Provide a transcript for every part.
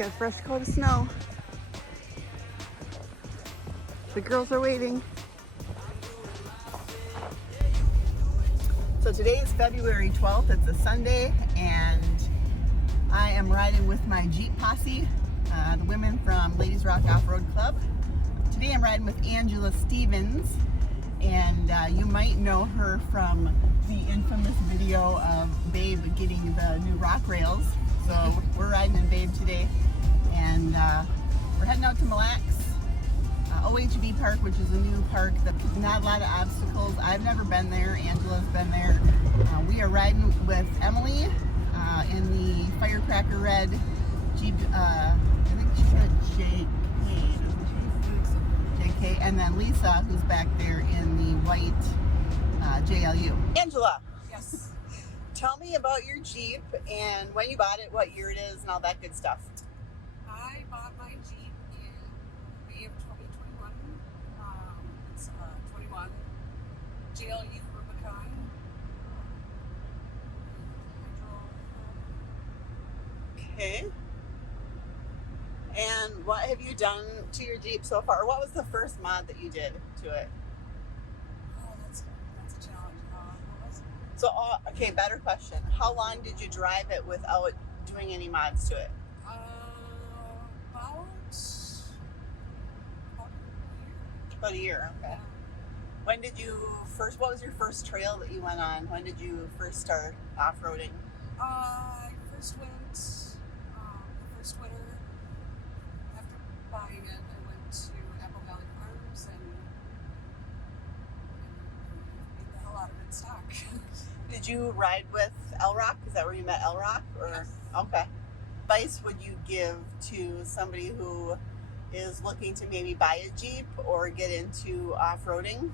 Get a fresh coat of snow. The girls are waiting. So today is February 12th. It's a Sunday, and I am riding with my Jeep posse, the women from Ladies Rock Off-Road Club. Today I'm riding with Angela Stevens, and you might know her from the infamous video of Babe getting the new rock rails. So we're riding in Babe today, and we're heading out to Mille Lacs OHV Park, which is a new park that not a lot of obstacles. I've never been there. Angela's been there. We are riding with Emily in the firecracker red Jeep. I think she got JK, and then Lisa, who's back there in the white JLU. Angela. Yes. Tell me about your Jeep and when you bought it, what year it is, and all that good stuff. I bought my Jeep in May of 2021. It's a 21 JLU Rubicon. Okay. And what have you done to your Jeep so far? What was the first mod that you did to it? Oh, that's a challenge. What was it? So, okay, better question. How long did you drive it without doing any mods to it? About a year, okay. Yeah. When did you first, what was your first trail that you went on? When did you first start off-roading? I first went the first winter after buying it. I went to Apple Valley Farms and made the hell out of it stock. Did you ride with L Rock? Is that where you met L Rock? Or Yes. Okay. Advice would you give to somebody who is looking to maybe buy a Jeep or get into off-roading?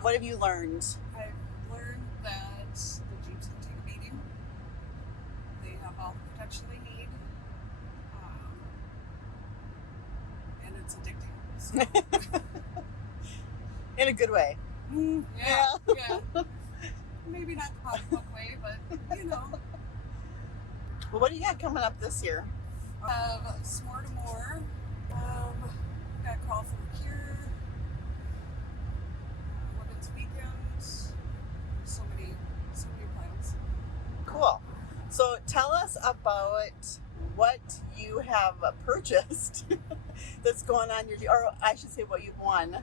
What have you learned? I've learned that the Jeeps can take a beating. They have all the protection they need. And it's addicting. So, In a good way. yeah. Maybe not the pocketbook way, but you know. Well, what do you got coming up this year? S'more to more. Got a call from Cure. Women's weekends. So many plans. Cool. So tell us about what you have purchased that's going on your Jeep, or I should say what you've won,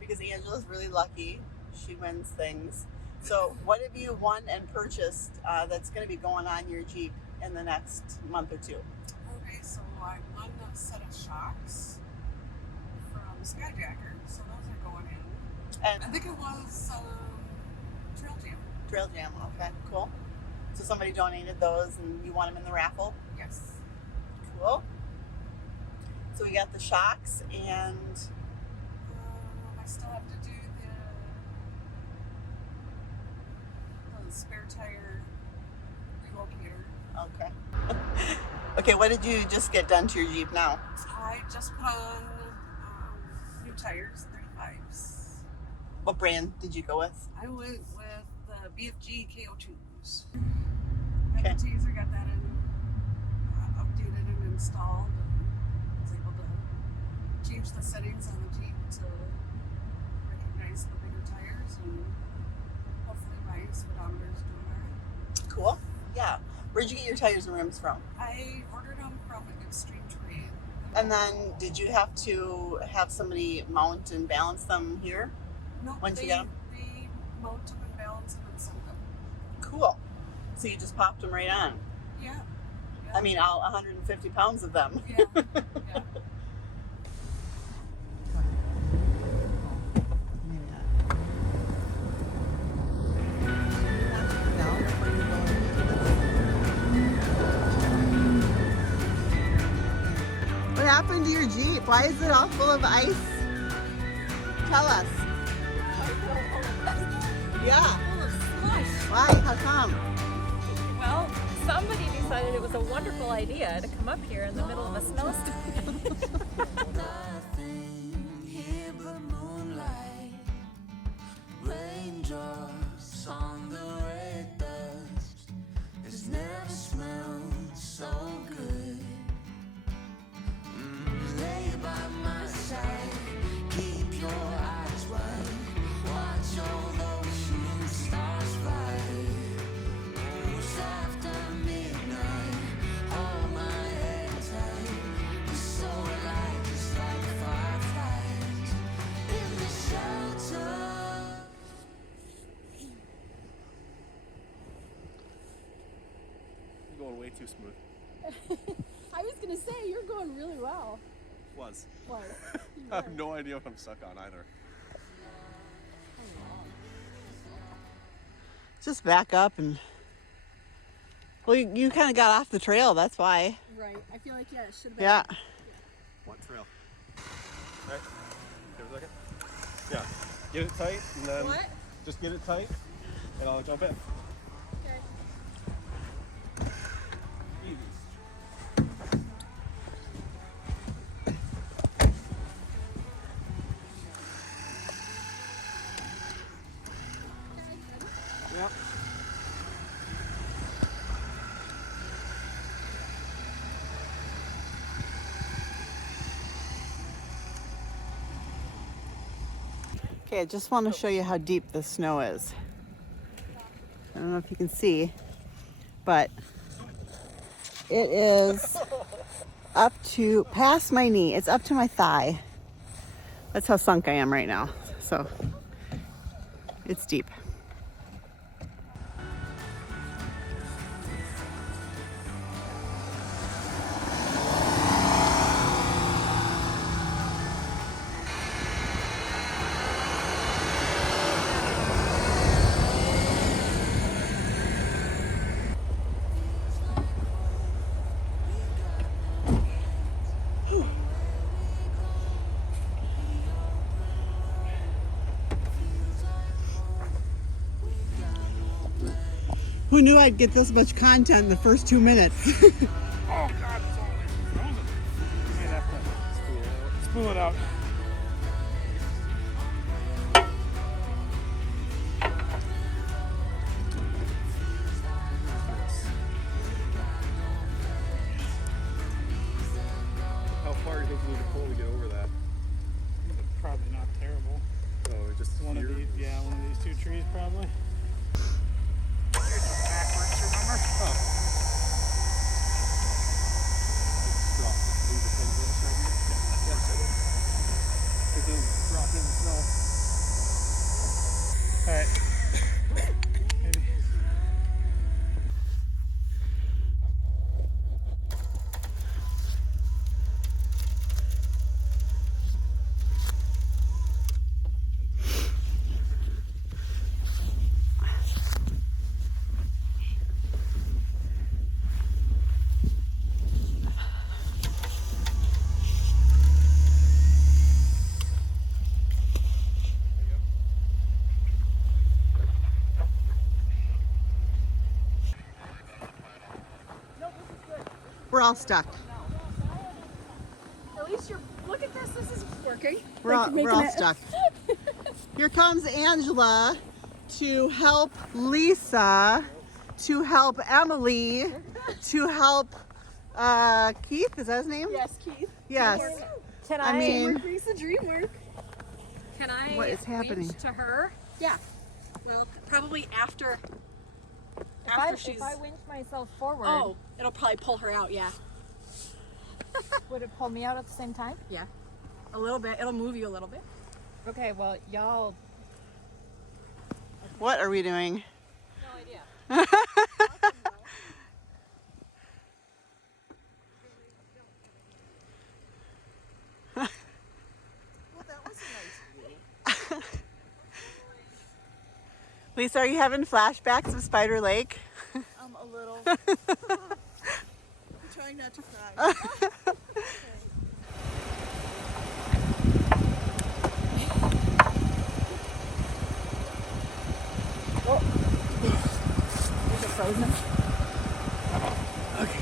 because Angela's really lucky. She wins things. So what have you won and purchased that's going to be going on your Jeep in the next month or two? Okay, so I won a set of shocks from Skyjacker, so those are going in. And I think it was Trail Jam. Trail Jam, okay, cool. So somebody donated those and you won them in the raffle? Yes. Cool. So we got the shocks, and I still have to do the spare tire relocator. okay. Okay, what did you just get done to your Jeep now? I just put on new tires, 35s. What brand did you go with? I went with the BFG KO2s. Okay. Got the taser, got that in, updated and installed, and was able to change the settings on the Jeep to recognize the bigger tires, and hopefully my speedometer is doing all right. Cool. Yeah. Where'd you get your tires and rims from? I ordered them from Extreme Trade. And then did you have to have somebody mount and balance them here? No, Once you got 'em? they mount them and balance them and send them. Cool. So you just popped them right on. Yeah. I mean, all 150 pounds of them. Yeah. Maybe not. What happened to your Jeep? Why is it all full of ice? Tell us. Yeah. Full of slush. Why? How come? Well, somebody decided it was a wonderful idea to come up here in the middle of a snowstorm. Nothing here but moonlight, raindrops on the red dust. It's never smelled so good. too smooth. I was gonna say you're going really well. Was. What? I have no idea what I'm stuck on either. Just back up and. Well, you kind of got off the trail. That's why. Right. I feel like it should have been. Yeah. What trail? Right. Give it a second. Yeah. Get it tight and then What? just get it tight and I'll jump in. Okay. Easy. Yeah. Okay, I just want to show you how deep the snow is. I don't know if you can see, but it is up to past my knee. It's up to my thigh. That's how sunk I am right now. So it's deep. Who knew I'd get this much content in the first 2 minutes? Oh God, it's all frozen. You might have to spool it out. How far do you think you need to pull to get over that? Probably not terrible. Oh, just One here? of these, yeah, one of these two trees probably. Backwards, remember? Oh. Drop. Leave the pins in right here? Yeah. Yes, I will. It doesn't drop in the snow. All right. Maybe. We're all stuck. At least you're. Look at this. This is working. We're all Making it. stuck. Here comes Angela to help Lisa, to help Emily, to help Keith. Is that his name? Yes, Keith. Yes. Can I mean, Teamwork makes the dream work. can I what is happening? winch to her? Yeah. Well, probably after. If I winch myself forward, Oh, it'll probably pull her out. Yeah. would it pull me out at the same time? Yeah. A little bit. It'll move you a little bit. Okay, well, y'all. What are we doing? No idea. Lisa, are you having flashbacks of Spider Lake? A little. I'm trying not to cry. Is it frozen? Okay.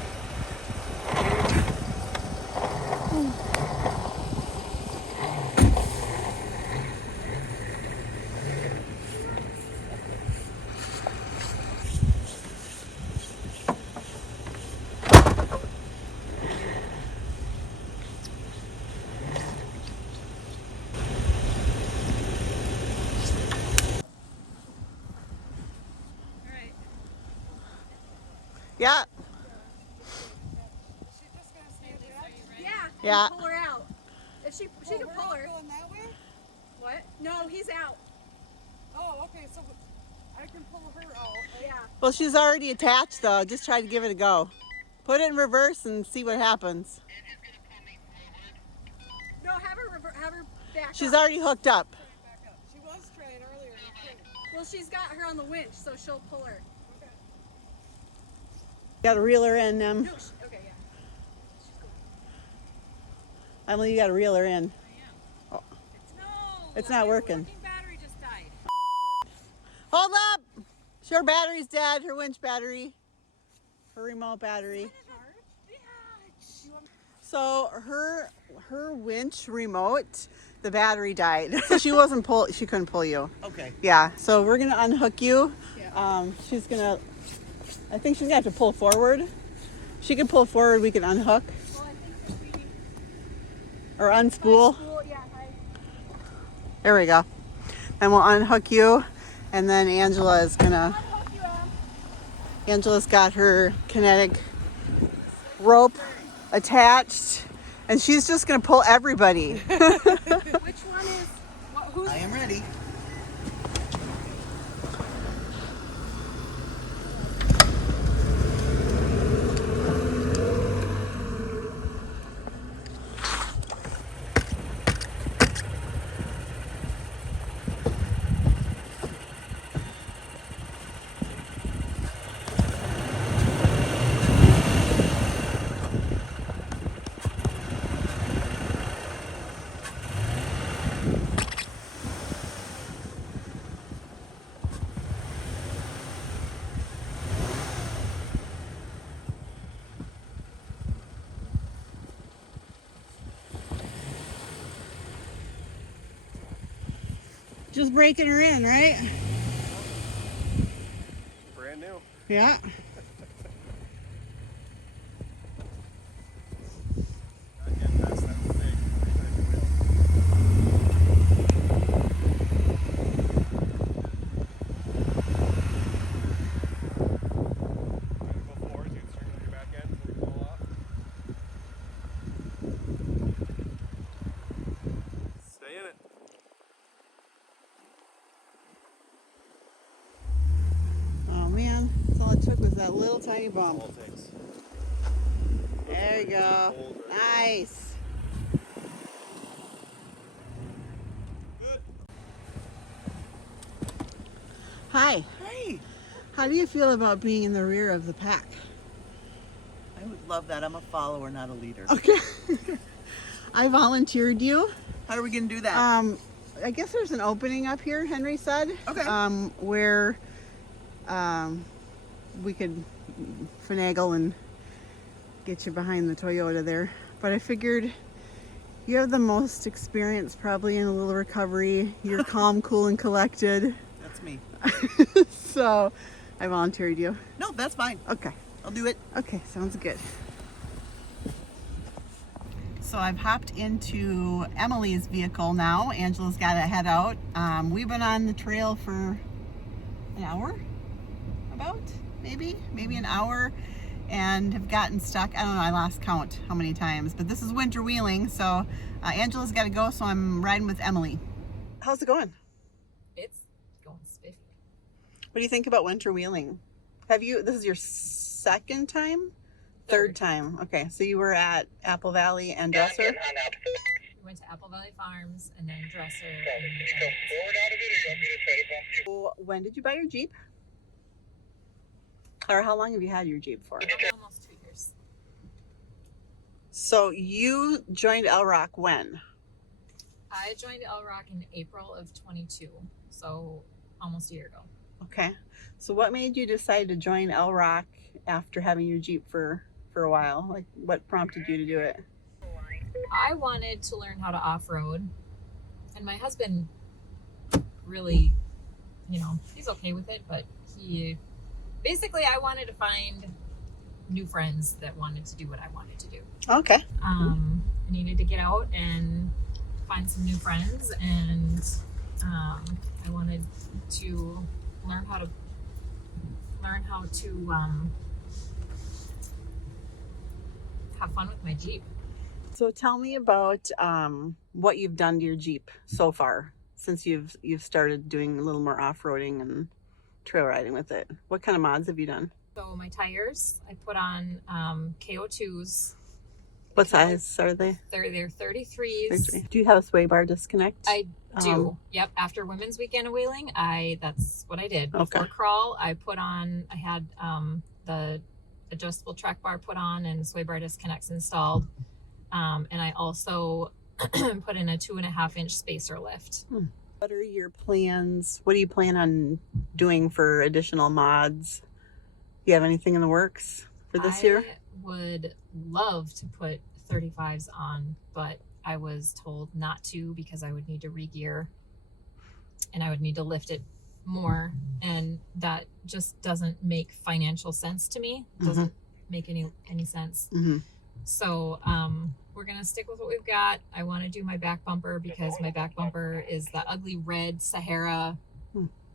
Yeah. Yeah. Yeah. Pull her out. If she can pull her. Going that way? What? No, he's out. Oh, okay. So I can pull her out. Yeah. Well, she's already attached though. Just try to give it a go. Put it in reverse and see what happens. No, have her back She's up. already hooked up. Back up. She was trying earlier. Well, she's got her on the winch, so she'll pull her. Okay. Got to reel her in. No, okay, yeah. Emily, you got to reel her in. No, It's not working. Working battery just died. Hold up! Her battery's dead. Her winch battery. Her remote battery. So her winch remote, the battery died. So she couldn't pull you. Okay. Yeah. So we're gonna unhook you. Yeah. I think she's gonna have to pull forward. She can pull forward. We can unhook Well, I think we or unspool. yeah, There we go. And we'll unhook you, and then Angela's got her kinetic rope attached, and she's just gonna pull everybody. Which one is who's I am ready. Just breaking her in, right? Brand new. Yeah. Not getting past that mistake. Go forward, you can start on your back end before you pull off. Stay in it. Oh man, that's all it took was that little tiny bump. All it takes. There you go. Hold right Nice. Hi. Hey, How do you feel about being in the rear of the pack? I would love that. I'm a follower, not a leader. Okay. I volunteered you. How are we gonna do that? I guess there's an opening up here, Henry said. Okay. Where we could finagle and get you behind the Toyota there. But I figured you have the most experience probably in a little recovery. You're calm, cool, and collected. That's me. So I volunteered you. No, that's fine. Okay. I'll do it. Okay, sounds good. So I've hopped into Emily's vehicle now. Angela's got to head out. We've been on the trail for an hour, maybe an hour, and have gotten stuck. I don't know, I lost count how many times, but this is winter wheeling, so Angela's got to go, so I'm riding with Emily. How's it going? It's going spiffy. What do you think about winter wheeling? This is your second time? Third time. Okay, so you were at Apple Valley and Dresser? We went to Apple Valley Farms and then Dresser. So when did you buy your Jeep? Or how long have you had your Jeep for? Almost 2 years. So you joined L Rock when? I joined L Rock in April of 22, so almost a year ago. Okay. So what made you decide to join L Rock after having your Jeep for a while? Like, what prompted you to do it? I wanted to learn how to off-road, and my husband really, he's okay with it, but I wanted to find new friends that wanted to do what I wanted to do. Okay. I needed to get out and find some new friends, and I wanted to learn how to have fun with my Jeep. So tell me about what you've done to your Jeep so far since you've started doing a little more off-roading and trail riding with it. What kind of mods have you done? So So my tires, I put on KO2s. What size are they? They're 33s. Do you have a sway bar disconnect? I do. Yep. After Women's Weekend of Wheeling, that's what I did. Okay. Before crawl, I had the adjustable track bar put on and sway bar disconnects installed. And I also put in a 2.5-inch spacer lift. What are your plans? What do you plan on doing for additional mods? Do you have anything in the works for this year? I would love to put 35s on, but I was told not to because I would need to re-gear and I would need to lift it more, and that just doesn't make financial sense to me. It doesn't make any sense. So we're gonna stick with what we've got. I want to do my back bumper because my back bumper is the ugly red Sahara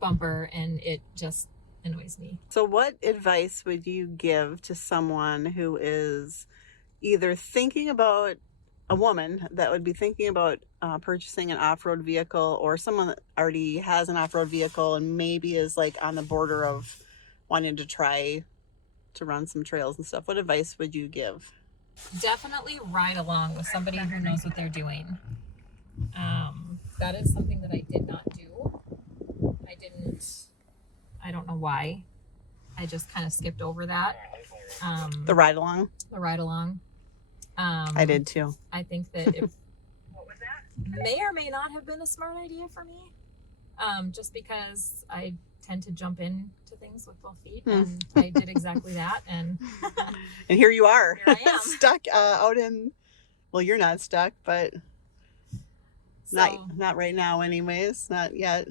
bumper, and it just annoys me. So what advice would you give to someone who is either thinking about, a woman that would be thinking about purchasing an off-road vehicle, or someone that already has an off-road vehicle and maybe is like on the border of wanting to try to run some trails and stuff? What advice would you give? Definitely ride along with somebody who knows what they're doing. That is something that I did not do. I don't know why. I just kind of skipped over that. The ride along? The ride along. I did too. I think that it may or may not have been a smart idea for me. Just because I tend to jump into things with both feet, and I did exactly that. And here you are. Here I am. Stuck out in, well, you're not stuck, but not right now anyways, not yet.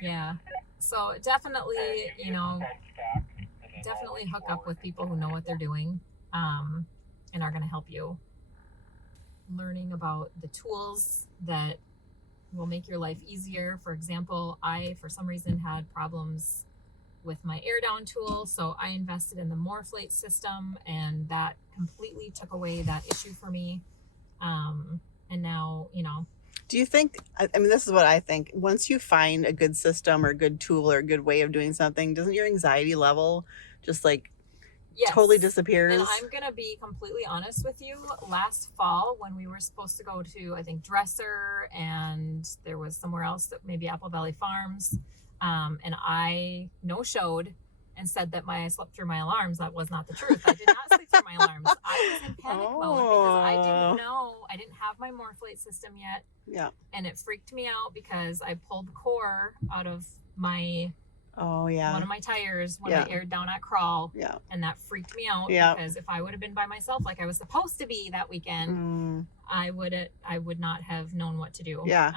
Yeah. So definitely, definitely hook up with people who know what they're doing, and are going to help you. Learning about the tools that will make your life easier. For example, I, for some reason, had problems with my air down tool, so I invested in the Morphlate system, and that completely took away that issue for me. And now, Do you think, I mean, this is what I think, once you find a good system or a good tool or a good way of doing something, doesn't your anxiety level just like totally disappears? And I'm going to be completely honest with you. Last fall, when we were supposed to go to, I think, Dresser, and there was somewhere else, that maybe Apple Valley Farms, and I no-showed and said that I slept through my alarms. That was not the truth. I did not sleep through my alarms. I was in panic mode because I didn't know. I didn't have my Morphlate system yet. Yeah. And it freaked me out because I pulled the core out of my one of my tires when I aired down at crawl. Yeah. And that freaked me out because if I would have been by myself like I was supposed to be that weekend, I would not have known what to do. Yeah.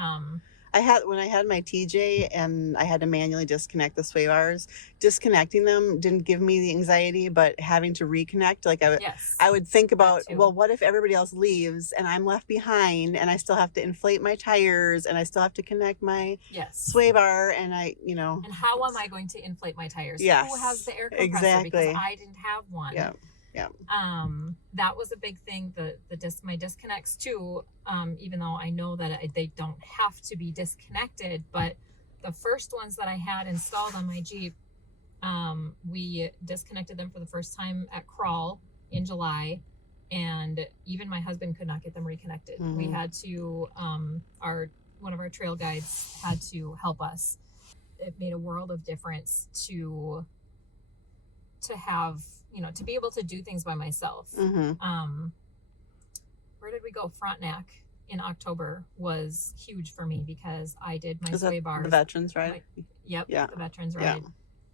When I had my TJ and I had to manually disconnect the sway bars, disconnecting them didn't give me the anxiety, but having to reconnect, like I would think about, well, what if everybody else leaves and I'm left behind and I still have to inflate my tires and I still have to connect my sway bar and and how am I going to inflate my tires? Yes, who has the air compressor? exactly. Because I didn't have one. Yeah. Yeah. That was a big thing. My disconnects too, even though I know that they don't have to be disconnected, but the first ones that I had installed on my Jeep, we disconnected them for the first time at crawl in July, and even my husband could not get them reconnected. We had to, one of our trail guides had to help us. It made a world of difference to have, to be able to do things by myself. Where did we go? Frontenac in October was huge for me because I did my sway bars. The veterans ride? The veterans ride. Yeah.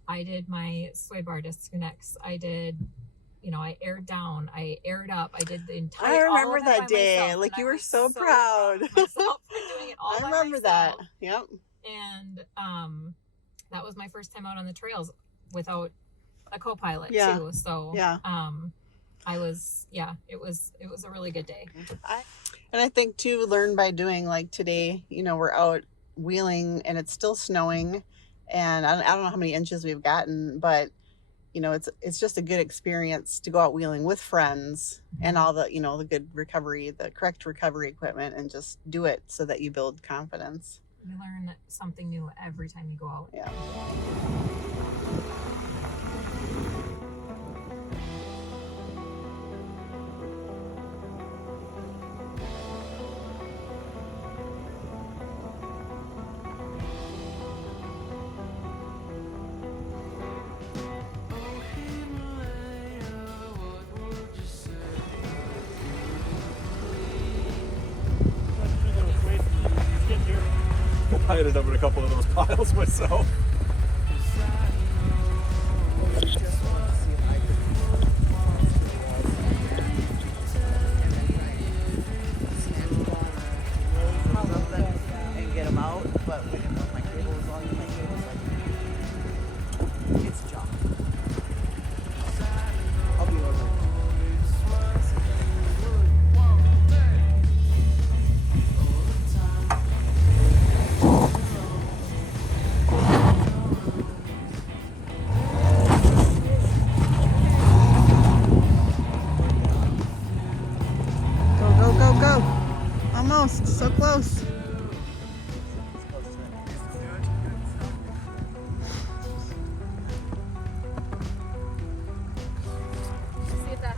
I did my sway bar disconnects. I did, I aired down, I aired up, I did the entire. I remember that day. Myself, like you were so proud. Of myself for doing it all I remember that. Yep. And that was my first time out on the trails without a co-pilot too. So it was a really good day. And I think too, learn by doing. Like today, we're out wheeling and it's still snowing, and I don't know how many inches we've gotten, but it's just a good experience to go out wheeling with friends and all the the good recovery, the correct recovery equipment, and just do it so that you build confidence. You learn something new every time you go out. Yeah. I ended up in a couple of those piles myself. And get them out, but we didn't know if my cable was long. My cable was like, it's junk. I'll be over. Go, go, go, go. Almost. So close. See if that.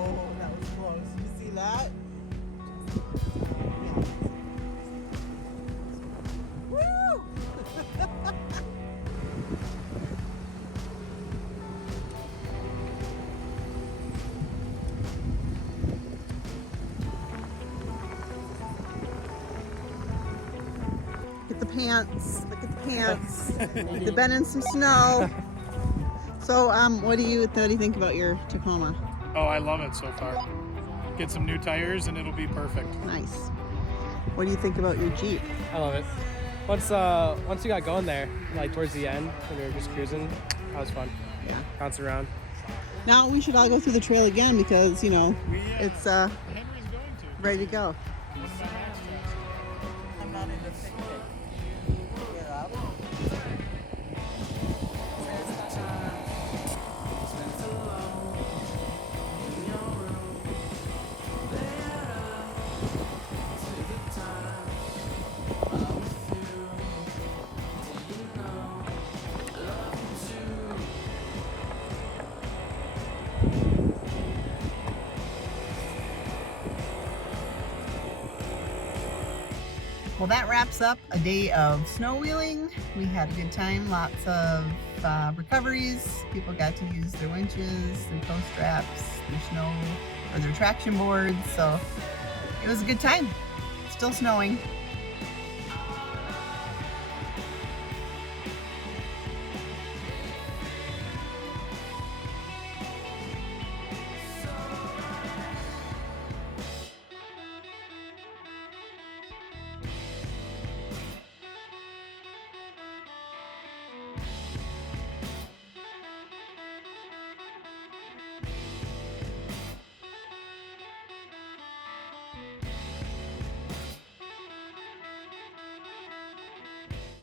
Oh, that was close. You see that? Woo! Look at the pants. Look at the pants. They've been in some snow. So, what do you think about your Tacoma? Oh, I love it so far. Get some new tires and it'll be perfect. Nice. What do you think about your Jeep? I love it. Once you got going there, like towards the end, when we were just cruising, that was fun. Yeah. Bouncing around. Now we should all go through the trail again because, you know, it's Henry's going to. ready to go. One of my last tracks. I'm not into picnic. Get up. Well, that wraps up a day of snow wheeling. We had a good time, lots of recoveries. People got to use their winches, their tow straps, their snow, or their traction boards. So it was a good time. Still snowing.